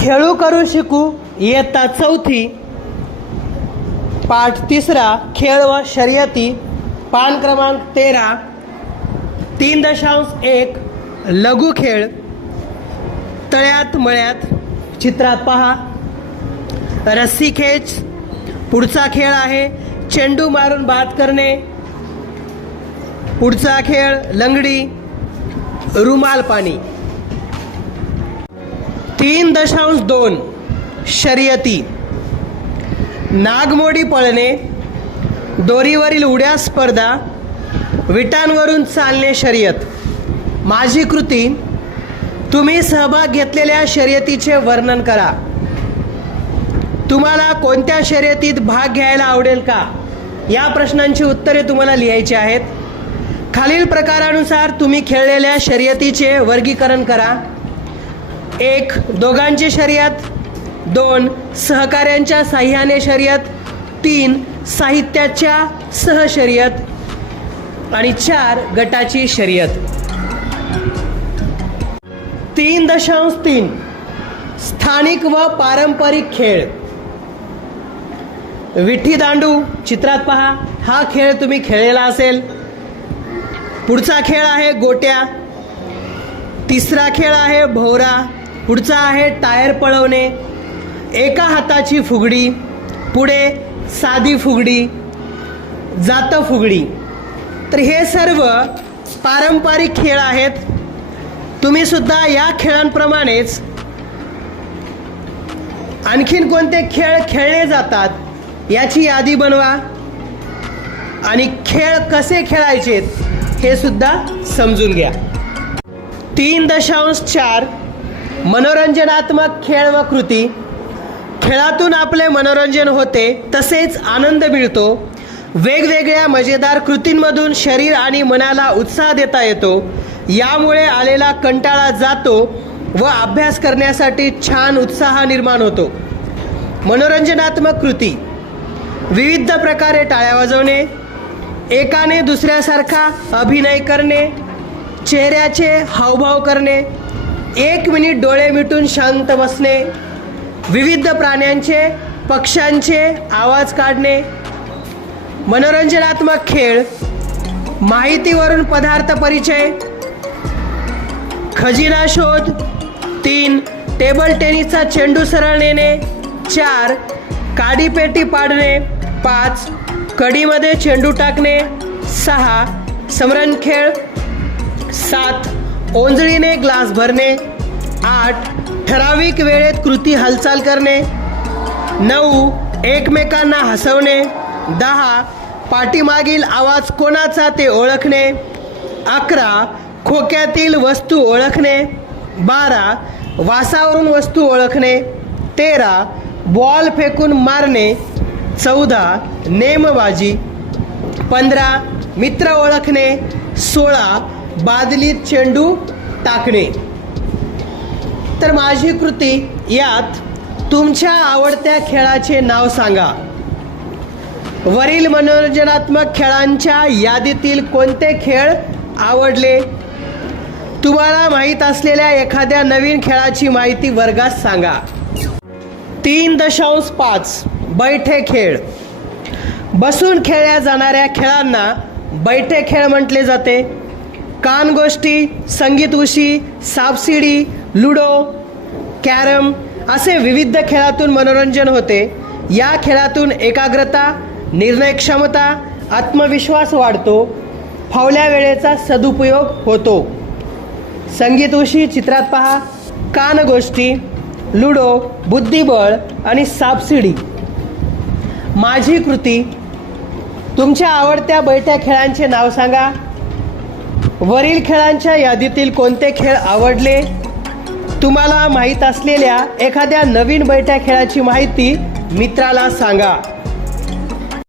खेळू करू शिकू इयत्ता चौथी पाठ तिसरा खेळ व शर्यती पान क्रमांक तेरा तीन दशांश एक लघु खेळ तळ्यात मळ्यात चित्रात पहा. रस्सी खेच पुढचा खेळ आहे चेंडू मारून बाद करणे. पुढचा खेळ लंगडी रुमाल पाणी. तीन दशांश दोन शर्यती. नागमोडी पळणे दोरीवरील उड्या स्पर्धा विटांवरून चालणे शर्यत. माझी कृती तुम्ही सहभाग घेतलेल्या शर्यतीचे वर्णन करा. तुम्हाला कोणत्या शर्यतीत भाग घ्यायला आवडेल का? या प्रश्नांची उत्तरे तुम्हाला लिहायची आहेत. खालील प्रकारानुसार तुम्ही खेळलेल्या शर्यतीचे वर्गीकरण करा. एक दोघांची शर्यत. दोन सहकार्यांच्या साह्याने शर्यत. तीन साहित्याच्या सहशर्यत. आणि चार गटाची शर्यत. तीन दशांश तीन. स्थानिक व पारंपरिक खेळ. विठी दांडू चित्रात पहा. हा खेळ तुम्ही खेळलेला असेल. पुढचा खेळ आहे गोट्या. तिसरा खेळ आहे भोवरा. पुढचा आहे टायर पळवणे. एका हाताची फुगडी पुढे साधी फुगडी जात फुगडी. तर हे सर्व पारंपरिक खेळ आहेत. तुम्ही सुद्धा या खेळांप्रमाणेच आणखीन कोणते खेळ खेळले जातात याची यादी बनवा. आणि खेळ कसे खेळायचे हे सुद्धा समजून घ्या. तीन दशांश चार मनोरंजनात्मक खेळ व कृती. खेळातून आपले मनोरंजन होते तसेच आनंद मिळतो. वेगवेगळ्या मजेदार कृतींमधून शरीर आणि मनाला उत्साह देता येतो. यामुळे आलेला कंटाळा जातो व अभ्यास करण्यासाठी छान उत्साह निर्माण होतो. मनोरंजनात्मक कृती. विविध प्रकारे टाळ्या वाजवणे एकाने दुसऱ्यासारखा अभिनय करणे चेहऱ्याचे हावभाव करणे एक मिनिट डोळे मिटून शांत बसणे विविध प्राण्यांचे पक्ष्यांचे आवाज काढणे मनोरंजनात्मक खेळ माहितीवरून पदार्थ परिचय खजिना शोध तीन टेबल टेनिसचा चेंडू सरळ नेणे चार काडीपेटी पाडणे पाच कडीमध्ये चेंडू टाकणे सहा समरण खेळ सात ओंजळीने ग्लास भरणे. आठ ठराविक वेळेत कृती हालचाल करणे. नऊ एकमेकांना हसवणे. दहा पाठीमागील आवाज कोणाचा ते ओळखणे. अकरा खोक्यातील वस्तू ओळखणे. बारा वासावरून वस्तू ओळखणे. तेरा बॉल फेकून मारणे. चौदा नेमबाजी. पंधरा मित्र ओळखणे. सोळा बादलीत चेंडू टाकणे. तर माझी कृती यात तुमच्या आवडत्या खेळाचे नाव सांगा. वरील मनोरंजनात्मक खेळांच्या यादीतील कोणते खेळ आवडले? तुम्हाला माहीत असलेल्या एखाद्या नवीन खेळाची माहिती वर्गात सांगा. तीन दशांश पाच बैठे खेळ. बसून खेळल्या जाणाऱ्या खेळांना बैठे खेळ म्हटले जाते. कानगोष्टी संगीत उशी सापशिडी लुडो कॅरम असे विविध खेळातून मनोरंजन होते. या खेळातून एकाग्रता निर्णय क्षमता आत्मविश्वास वाढतो. फावल्या वेळेचा सदुपयोग होतो. संगीत उशी चित्रात पहा. कानगोष्टी लुडो बुद्धिबळ आणि सापशिडी माझी कृती. तुमच्या आवडत्या बैठ्या खेळांचे नाव सांगा. वरील खेळांच्या यादीतील कोणते खेळ आवडले? तुम्हाला माहीत असलेल्या एखाद्या नवीन बैठ्या खेळाची माहिती मित्राला सांगा.